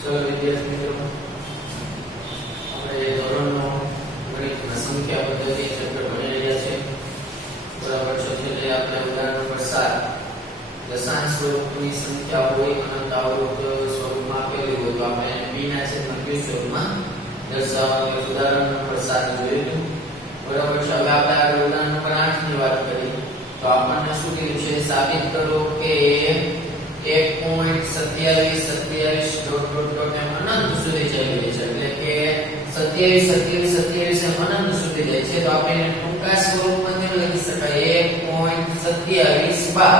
ચલો વિદ્યાર્થી મિત્રો, આપણે ધોરણનો ગણિતના સંખ્યા પદ્ધતિ ચેપ્ટર ભણી રહ્યા છે. બરાબર છે. એટલે આપણે ઉદાહરણ નંબર 7 દશાંશ સ્વરૂપની સંખ્યા હોય અનંત આવૃત સ્વરૂપમાં આપેલી હોય તો આપણે એને b ના છેદમાં q સ્વરૂપમાં દર્શાવવાનું ઉદાહરણ નંબર 7 જોયું હતું. બરાબર છે. હવે આપણે આગળ ઉદાહરણ નંબર 8 ની વાત કરીએ તો આપણને શું કીધું છે? સાબિત કરો કે 1.27 એમ અનંત સુધી ચાલી રહી છે. એટલે કે 27 એમ અનંત સુધી જાય છે. તો આપણે એને ટૂંકા સ્વરૂપમાં કેમ લખી શકાય? 1.27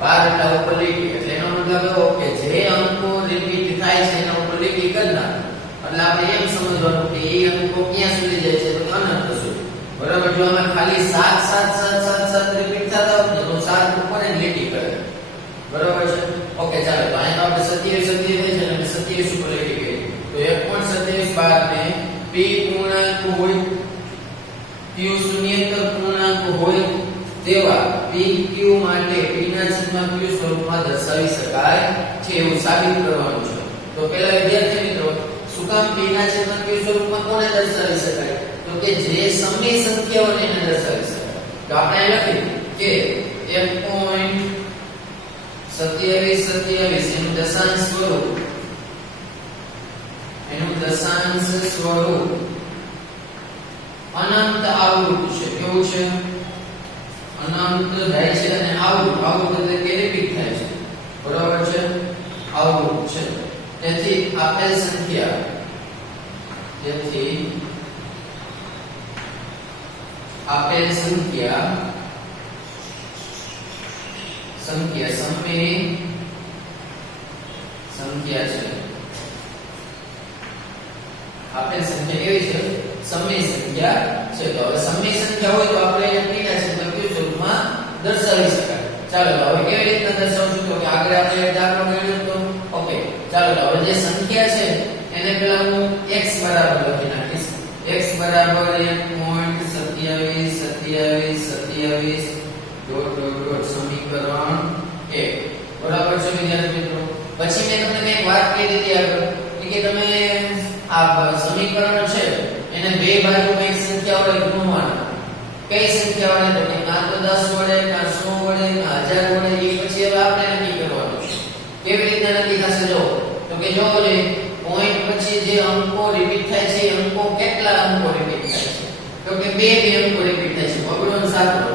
12 એટલે ઉપર લીટી. એટલે એનો મતલબ એવો કે જે અંકો રિપીટ થાય છે એના ઉપર લીટી કરી નાખો. એટલે આપણે એમ સમજવાનું કે એ અંકો ક્યાં સુધી જાય છે? તો અનંત સુધી. બરાબર. જો આમાં ખાલી 7 રિપીટ થતા હોત ને તો 7 ઉપર એને લીટી કરે. બરાબર છે. ઓકે, ચાલો તો અહીંયા તો આપણે 27 છે અને 27 ઉપર લીટી કરી. તો 1.27 12 ને p પૂર્ણાંક હોય, q શૂન્યેતર પૂર્ણાંક હોય તેવા pq માટે p ના છેદમાં q સ્વરૂપમાં દર્શાવી શકાય છે એવું સાબિત કરવાનું છે. તો પહેલા વિદ્યાર્થી મિત્રો, શું કામ p ના છેદમાં q સ્વરૂપમાં કોને દર્શાવી શકાય? તો કે જે સમય સંખ્યાઓને એને દર્શાવી શકાય. તો આપણે અહીં લખીએ કે 1.27 એનું દશાંશ સ્વરૂપ અનંત આવૃત છે. કેવું છે? અનંત જાય છે અને આવૃત એટલે કે રિપીટ થાય છે. બરાબર છે. આવૃત છે. તેથી આપેલ સંખ્યા સમય સંખ્યા છે. આપેલ સંખ્યા કેવી છે? સમય સંખ્યા છે. તો હવે સમય સંખ્યા હોય તો આપણે એને p ના છેદમાં q સ્વરૂપમાં દર્શાવી શકાય. ચાલો તો હવે કેવી રીતના દર્શાવશું? તો કે આગળ આપણે એક દાખલો ગણ્યો તો ઓકે. ચાલો તો હવે જે સંખ્યા છે એને પહેલા હું x બરાબર લખી નાખીશ. x બરાબર 1.27 સમીકરણ 1. બરાબર છે વિદ્યાર્થી મિત્રો. પછી મેં તમને કંઈક વાત કરી દીધી આગળ કે તમે આ સમીકરણ છે એને બે બાજુ એક સંખ્યા વડે ગુણવાનું. કઈ સંખ્યા વડે? તો કે કાં તો 10 વડે, કાં 100 વડે, કાં 1000 વડે. એ પછી હવે આપણે નક્કી કરવાનું છે. કેવી રીતે નક્કી થશે? જો તો કે જો જે પોઈન્ટ પછી જે અંકો રિપીટ થાય છે એ અંકો કેટલા અંકો રિપીટ થાય છે? તો કે બે અંકો રિપીટ થાય છે. બગડો અને સાતડો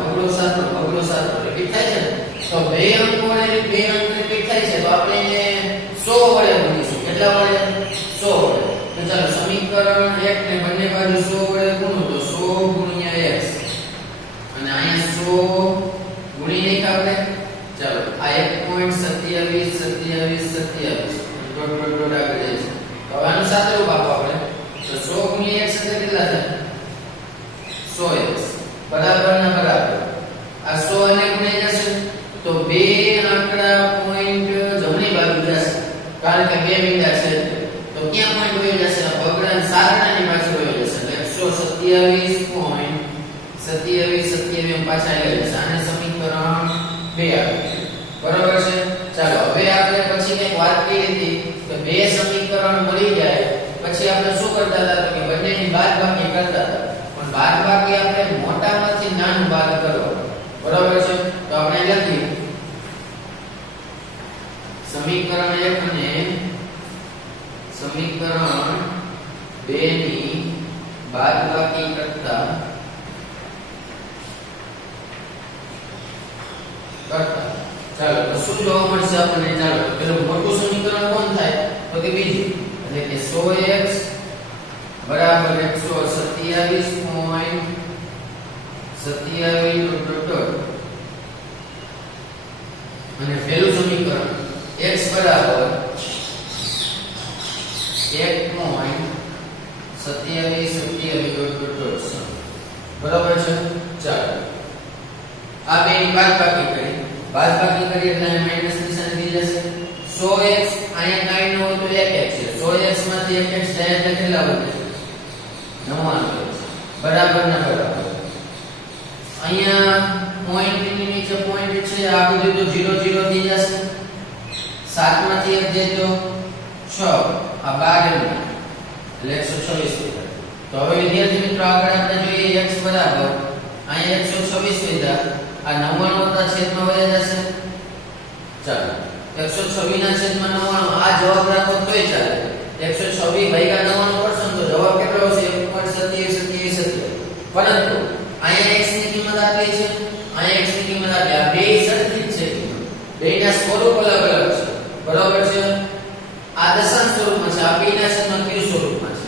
રિપીટ થાય છે. તો બે અંકો અને બે અંક રિપીટ થાય છે તો આપણે એને 100 વડે ગુણીશું. કેટલા વડે? 100 વડે. તો ચાલો સમીકરણ 1 ને બંને બાજુ 100 વડે ગુણો તો 100 ગુણ્યા x અને અહીંયા 100 ગુણી નાખ આપણે. ચાલો આ 1.27 ડોટ આગળ જાય છે. તો હવે આનું સાતડું આપો આપણે. તો 100 ગુણ્યા x એટલે કેટલા થાય? 100x બરાબર ના બરાબર. આ 100 અને ગુણી જશે તો બે આંકડા પોઈન્ટ જમણી બાજુ જશે કારણ કે બે બિંદુ છે. તો ક્યાં પોઈન્ટ વયો જશે? બગડા અને સાતડાની બાજુ વયો જશે. એટલે 127.27 એમ પાછા આવી જશે. આને સમીકરણ 2 આવે. બરાબર છે. ચાલો હવે આપણે પછી એક વાત કરી હતી કે બે સમીકરણ મળી જાય પછી આપણે શું કરતા હતા? તો કે બંનેની બાદબાકી કરતા હતા. પણ બાદબાકી આપણે મોટામાંથી નાનું બાદ કરવાનું. બરાબર છે. તો આપણે લખીએ સમીકરણ 1 અને સમીકરણ 2 ની બાદબાકી કરતા ચાલો તો શું જોવા મળશે આપણને? ચાલો પેલું મોટું સમીકરણ કોણ થાય? તો કે બીજું. એટલે કે 100x બરાબર 127.27 અને પહેલું સમીકરણ x બરાબર 1.27 બરાબર છે. ચાલો આ બેની બાદબાકી કરી એટલે માઈનસ નિશાની થઈ જશે. 100x અહીંયા કાઈ ન હોય તો 1x છે. 100x માંથી 1x જાય એટલે કેટલા વધે? 99 બરાબર ના બરાબર. અહીંયા પોઈન્ટ ની નીચે પોઈન્ટ છે આ બધું તો 0 0 થઈ જશે. 7 માંથી 1 દેજો 6 આ 12 એટલે 126 મીટર. તો હવે વિદ્યાર્થી મિત્રો આગળ આપણે જોઈએ x બરાબર અહીંયા 126 મીટર આ 99 ના છેદમાં વયા જશે. ચાલો 126 ના છેદમાં 99 આ જવાબ રાખો તોય ચાલે. 126 ભાગ્યા 99 કરશો તો જવાબ કેટલો આવશે? 1.2727. પરંતુ અહીંયા x ની કિંમત આટલી છે, અહીંયા x ની કિંમત આટલી. આ બે સરખી જ છે, બેના સ્વરૂપ અલગ અલગ છે. બરાબર છે? આ દશાંશ સ્વરૂપમાં છે, આ બેના છેદમાં q સ્વરૂપમાં છે.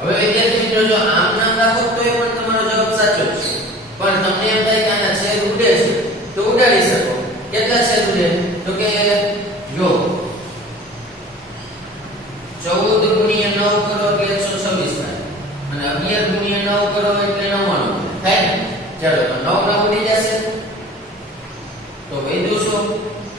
હવે વિદ્યાર્થી મિત્રો જો આમ નામ રાખો તોય પણ તમારો જવાબ સાચો જ છે. પણ તમને એમ થાય કે આના છેદ ઉડે છે તો ઉડાડી શકો. કેટલા છેદ ઉડે? તો કે જો 14 ગુણ્યા 9 કરો એટલે 126 થાય અને 11 ગુણ્યા 9 કરો એટલે 99 થાય ને. ચાલો તો 9 ના ઉડી જશે તો વધ્યું શું?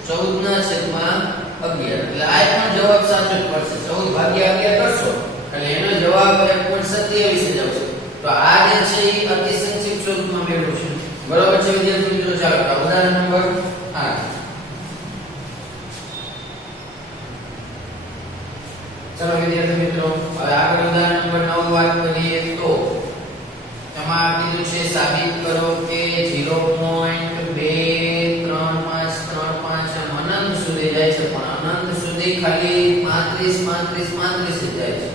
14 ના છેદમાં 11 એટલે આ પણ જવાબ સાચો જ પડશે. 14 ભાગ્યા 11 કરશો એટલે એનો જવાબ 1.27 જ આવશે. તો આ જે છે એ અતિ સંક્ષિપ્ત સ્વરૂપમાં મેળવ્યું છે. બરાબર છે વિદ્યાર્થી મિત્રો? ચાલો તો ઉદાહરણ નંબર 8. ચલો વિદ્યાર્થી મિત્રો હવે આગળ ઉદાહરણ નંબર 9 વાત કરીએ તો એમાં કીધું છે સાબિત કરો કે 0.23535 અનંત સુધી જાય છે પણ અનંત સુધી ખાલી 35 જ જાય છે.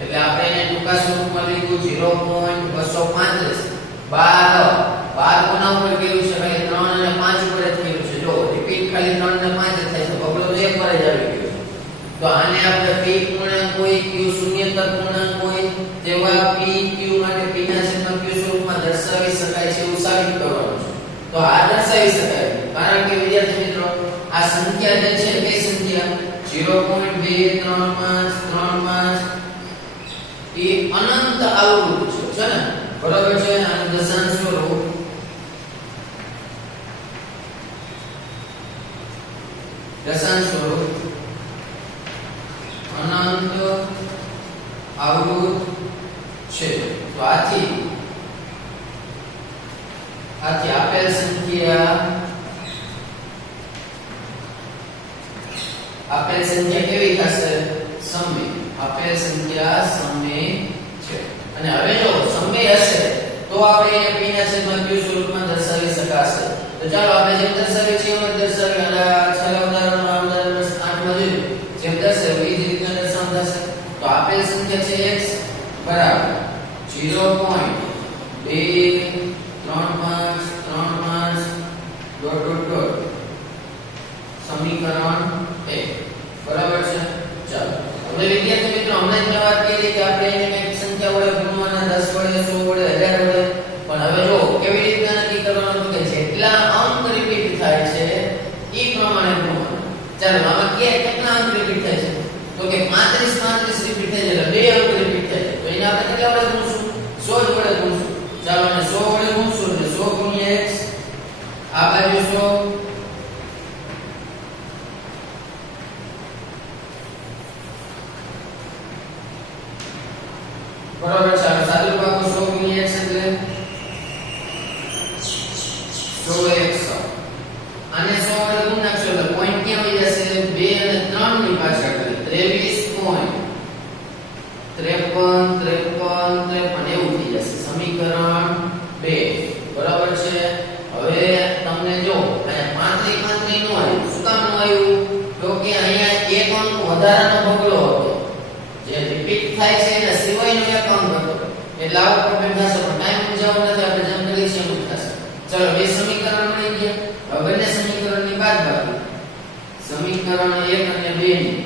એટલે આપણે એને ટૂંકા સ્વરૂપમાં લીધું 0.235 12 કોના ઉપર કર્યું છે? ખાલી 3 અને 5 ઉપર જ કર્યું છે. જો રિપીટ ખાલી 3 અને 5 જ થાય છે, બગડો તો એક વાર જ આવી ગયો. તો આને આપણે p પૂર્ણાંક હોય, q શૂન્યતર પૂર્ણાંક હોય તેવા p q માટે p ના છેદમાં q સ્વરૂપમાં દર્શાવી શકાય છે એવું સાબિત કરવાનું છે. તો આ દર્શાવી શકાય કારણ કે વિદ્યાર્થી મિત્રો આ સંખ્યા જે છે એ સંખ્યા 0.23535 એ અનંત આવૃત છે ને. બરાબર છે? આનું દશાંશ સ્વરૂપ અનંત આવૃત છે. તો આથી આપેલ સંખ્યા કેવી થશે? સમય. આપેલ સંખ્યા સમય છે. અને હવે જો સમય હશે તો આપણે એને p ના છેદમાં q સ્વરૂપમાં દર્શાવી શકાશે. તો ચાલો આપણે જેમ દર્શાવીએ છીએ એમ જ દર્શાવીએ. અને આ છેલ્લા ઉદાહરણમાં ઉદાહરણ 8 માં જોયું જેમ દર્શાવ્યું એ જ રીતના દર્શાવશે. તો આપેલ સંખ્યા છે x બરાબર 0.23535 ડોટ ડોટ ડોટ સમીકરણ 1. બરાબર છે? ચાલો હવે વિદ્યાર્થી મિત્રો હમણાં જ મેં વાત કરી કે આપણે એને કઈક સંખ્યા વડે ગુણવાના 10 વડે 100 વડે 1000 વડે. પણ હવે જો કેવી રીતના નક્કી કરવાનું કે જેટલા અંક રિપીટ થાય છે એ પ્રમાણે ગુણવાના. ચાલો આમાં કેટલા અંક રિપીટ થાય છે? તો કે 35 રિપીટ થાય છે એટલે 2 અંક રિપીટ થાય છે. તો એને આપણે કેટલા વડે ગુણશું? 100 વડે ગુણશું. ચાલો અને 100 વડે ગુણશું એટલે 100 ગુણ્યા x આ બાજુ 100 બરાબર. ચાલો સાદું ભાગો 100 ગુણ્યા x એટલે 100x. આને 100 વડે ગુણ નાખશો એટલે પોઈન્ટ ક્યાં આવી જશે? 2 અને 3 ની પાછળ 23.53 એવું થઈ જશે. સમીકરણ 2. બરાબર છે? હવે તમને જો અહીંયા 35 નો આવ્યું. શું કામ નો આવ્યું? તો કે અહીંયા એક અંક વધારાનો બગડો હતો. જે રિપીટ થાય છે એના સિવાયનો એક અંક હતો. એટલે આવો પ્રોબ્લેમ થશે. પણ ટાઈમ મુજબ નથી, આપણે જેમ કરી છે એમ જ થશે. ચલો બે સમીકરણ મળી ગયા. હવે બંને સમીકરણની બાદબાકી સમીકરણ 1 અને 2 ની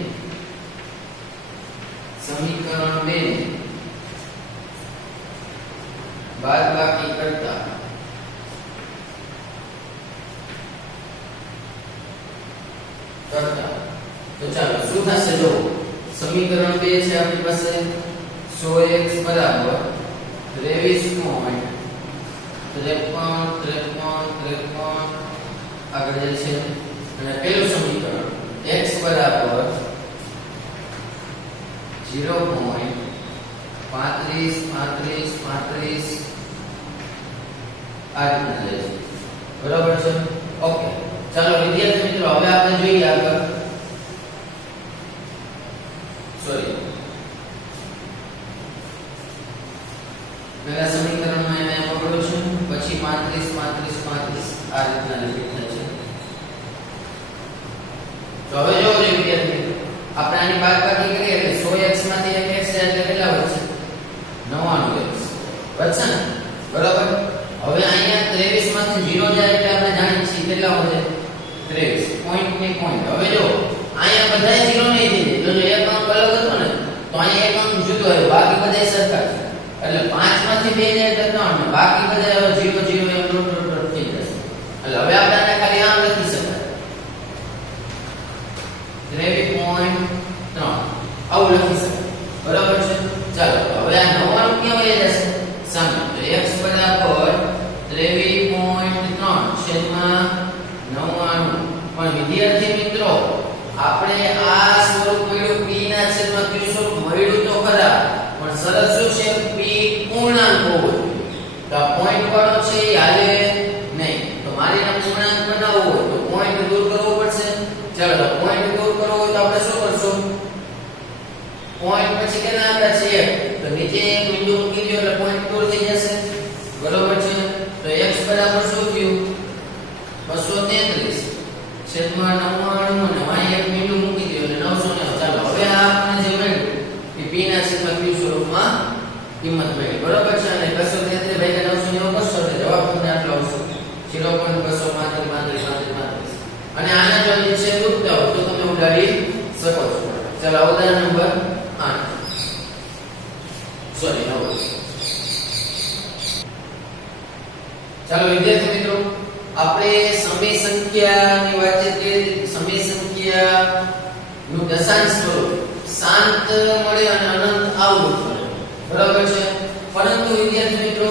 સમીકરણ 2 ની બાદબાકી કરતા તો ચાલો શું થશે? જો સમીકરણ 2 છે આપણી પાસે 100x બરાબર 23.53 આગળ જાય છે. અને પહેલું સમીકરણ x બરાબર 0.35 આ રીતના જાય છે. બરાબર છે? ઓકે. ચાલો વિદ્યાર્થી મિત્રો હવે આપણે જોઈએ આગળ. સોરી તો હવે જો વિદ્યાર્થી મિત્રો આપણે આની બાદબાકી કરીએ એટલે 100x માંથી 1x એટલે કેટલા વધશે 99x વધશે ને બરાબર હવે અહીંયા 23 માંથી 0 જાય એટલે આપણે જાણીએ છીએ કેટલા વધે 23 પોઈન્ટ ને પોઈન્ટ હવે જો અહીંયા બધાય 0 નહીં થઈ જાય જો એક અંક અલગ હતો ને તો અહીંયા એક અંક જુદો આવ્યો બાકી બધાય સરખા છે એટલે 5 માંથી 2 જાય તો 3 ને બાકી બધા 0 0 એમ ડોટ થઈ જશે એટલે હવે આપણે આને ખાલી આમ લખી શકાય 23.3 આવું લખી શકાય બરાબર છે ચાલો હવે આ 99 ક્યાં વહી જશે સામે તો x બરાબર 23.3 છેદમાં 99 પણ વિદ્યાર્થી મિત્રો આપણે આ સ્વરૂપ મળ્યું p ના છેદમાં q સ્વરૂપ મળ્યું તો ખરા પણ શરત શું છે p પૂર્ણાંક હોવો જોઈએ તો આ પોઈન્ટ વાળો છે એ હાલે નહીં તો મારે એનો પૂર્ણાંક બનાવવો હોય તો પોઈન્ટ દૂર કરવો પડશે ચાલો તો પોઈન્ટ દૂર કરવો હોય તો આપણે શું કરશું પોઈન્ટ પછી કેના આંકડા છે 1 તો નીચે એક બિંદુ મૂકી દો એટલે પોઈન્ટ દૂર થઈ જશે બરોબર છે તો x બરાબર શું થયું 233 છેદમાં 99 અને અહીં એક બિંદુ મૂકી દો એટલે 990 ચાલો હવે આ આપણે જે મળ્યું એ p ના છેદમાં q સ્વરૂપમાં કિંમત મળી બરોબર છે અને 233 ભાગ્યા 990 કરશો તો જવાબ તમને આટલો આવશે 0.235 અને આના જો નીચે ઉડતા હોય તો તમે ઉડાડી શકો છો ચાલો ઉદાહરણ નંબર 8 સોરી 9 ચાલો વિદ્યાર્થી મિત્રો આપણે સમય સંખ્યાની વાતચીત કરી સમય સંખ્યા નું દશાંશ સ્વરૂપ શાંત મળે અને અનંત આવૃત મળે બરાબર છે પરંતુ વિદ્યાર્થી મિત્રો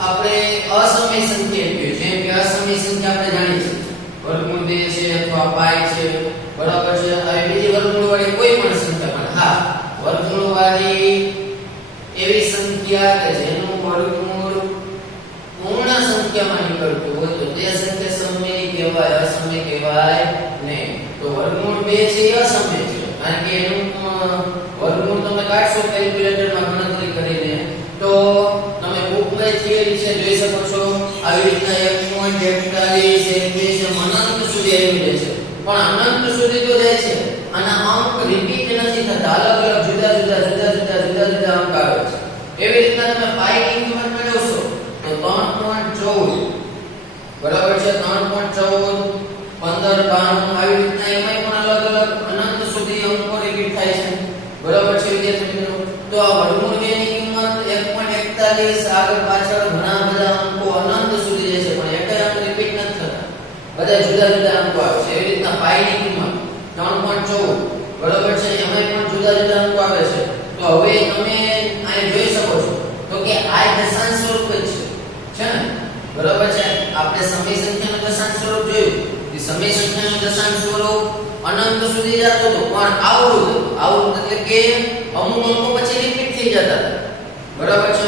આપણે અસમય સંખ્યા કહીએ જેમ કે અસમય સંખ્યા આપણે જાણીએ છીએ વર્ગમૂળ 2 છે અથવા પાઈ છે બરાબર છે હવે બીજી વર્ગમૂળ વાળી કોઈ પણ સંખ્યા પણ હા વર્ગમૂળ વાળી એવી સંખ્યા કે જેનું વર્ગમૂળ પૂર્ણ સંખ્યામાં નીકળતું હોય તો તે સંખ્યા સમય કહેવાય અસમય કહેવાય નહીં તો વર્ગમૂળ 2 છે એ અસમય છે કારણ કે એનું વર્ગમૂળ તમે કાઢશો કેલ્ક્યુલેટરમાં ગણતરી કરીને તો તમે બુકમાં થિયરી છે જોઈ શકો છો આવી રીતના 1.41 અનંત સુધી આવી જાય છે પણ અનંત સુધી તો જાય છે અને અંક રિપીટ નથી થતા અલગ અલગ જુદા જુદા અંક આવે છે એવી રીતના તમે પાઈ ની કિંમત મેળવશો તો 3.14 બરાબર છે 3.14 15 92 આવી રીતના એમાંય પણ અલગ અલગ અનંત સુધી અંકો રિપીટ થાય છે બરાબર છે વિદ્યાર્થી મિત્રો તો આ વર્ગમૂળ 2 ની કિંમત 1.41 આગળ પાછળ ઘણા બધા અંકો અનંત સુધી જાય છે પણ એકય અંક રિપીટ નથી થતા બધા જુદા જુદા અંકો આવે છે એવી રીતના પાઈ ની કિંમત 3.14 બરાબર છે એમાંય પણ જુદા જુદા અંકો આવે છે તો હવે તમે અહીં જોઈ શકો છો તો કે આ દશાંશ સ્વરૂપ જ છે ને બરાબર છે આપણે સમય સંખ્યાનું દશાંશ સ્વરૂપ જોયું કે સમય સંખ્યાનું દશાંશ સ્વરૂપ અનંત સુધી જતો હતો પણ આવૃત એટલે કે અમુક અંકો પછી રિપીટ થઈ જતા હતા બરાબર છે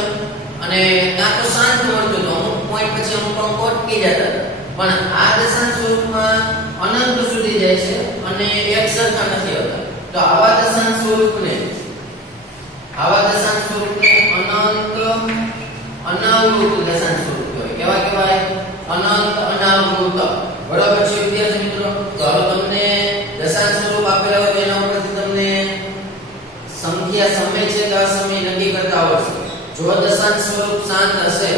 અને ના તો શાંત મળતો હતો અમુક પોઈન્ટ પછી અમુક અંકો અટકી જતા હતા પણ આ દશાંશ સ્વરૂપમાં અનંત સુધી જાય છે અને એક સરખા નથી આવતા તો આવા દશાંશ સ્વરૂપને અનંત અનાવૃત દશાંશ સ્વરૂપ કહેવાય કેવાય અનંત અનાવૃત બરાબર છે વિદ્યાર્થી મિત્રો તો હવે તમને દશાંશ સ્વરૂપ આપેલા હોય તેના ઉપરથી તમને સંખ્યા સમય છે કે અસમય નક્કી કરતા આવડશે જો દશાંશ સ્વરૂપ શાંત હશે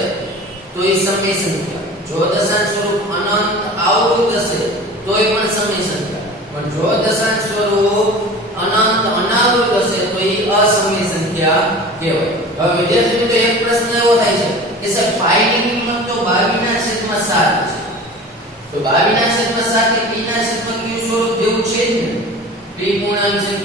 તો એ સમય સંખ્યા જો દશાંશ સ્વરૂપ અનંત આવૃત હશે તો એ પણ સમય સંખ્યા પણ જો દશાંશ સ્વરૂપ અનંત અનાવૃત હશે તો એ અસમય સંખ્યા કહેવાય હવે વિદ્યાર્થી મિત્રો એક પ્રશ્ન એવો થાય છે કે સર પાઈ ની કિંમત તો 22/7 છે તો 22/7 એ p ના છેદમાં q સ્વરૂપ જેવું છે જ ને p પૂર્ણાંક છે q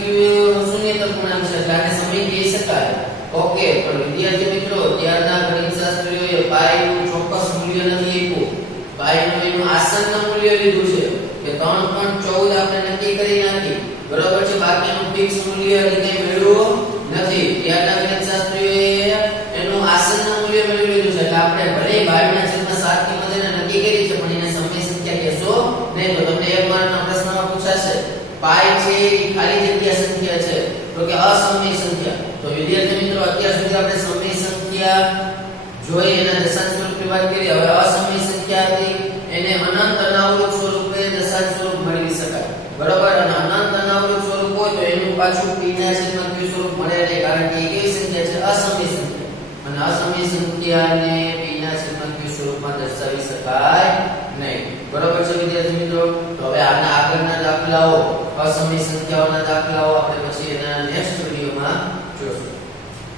શૂન્યતર પૂર્ણાંક છે એટલે આને સમય કહી શકાય ઓકે પણ વિદ્યાર્થી મિત્રો ત્યારના ગણિતશાસ્ત્રીઓએ પાઈ નું ચોક્કસ મૂલ્ય નથી આપ્યું પાઈ નું એનું આસન્ન મૂલ્ય લીધું છે કે 3.14 આપણે નક્કી કરી નાખી બરાબર છે બાકીનું ફિક્સ મૂલ્ય કઈ મેળવ્યું નથી ત્યારના ગણિતશાસ્ત્રીઓએ એનું આસન્ન મૂલ્ય મેળવી લીધું છે એટલે આપણે ભલે 22/7 ની મદદને નક્કી કરી છે પણ એને સમય સંખ્યા કહેશો નહીં તો તમને એક માર્કના પ્રશ્નમાં પૂછાશે પાઈ છે એ ખાલી જગ્યા સંખ્યા છે તો કે અસમય સંખ્યા તો વિદ્યાર્થી મિત્રો અત્યાર સુધી આપણે સમય સંખ્યા જોઈ એના દશાંશ સ્વરૂપની વાત કરી હવે અસમય સંખ્યા હતી એને અનંત અનાવૃત સ્વરૂપે દશાંશ સ્વરૂપ મેળવી શકાય બરાબર અને પાછું p ના છેદમાં q સ્વરૂપ મળે નહીં, કારણ કે એ કેવી સંખ્યા છે? અસમય સંખ્યા. અને અસમય સંખ્યાને p ના છેદમાં q સ્વરૂપમાં દર્શાવી શકાય નહીં. બરોબર છે વિદ્યાર્થી મિત્રો? તો હવે આના આગળના દાખલાઓ, અસમય સંખ્યાઓના દાખલાઓ આપણે પછી એના નેક્સ્ટ વિડિયોમાં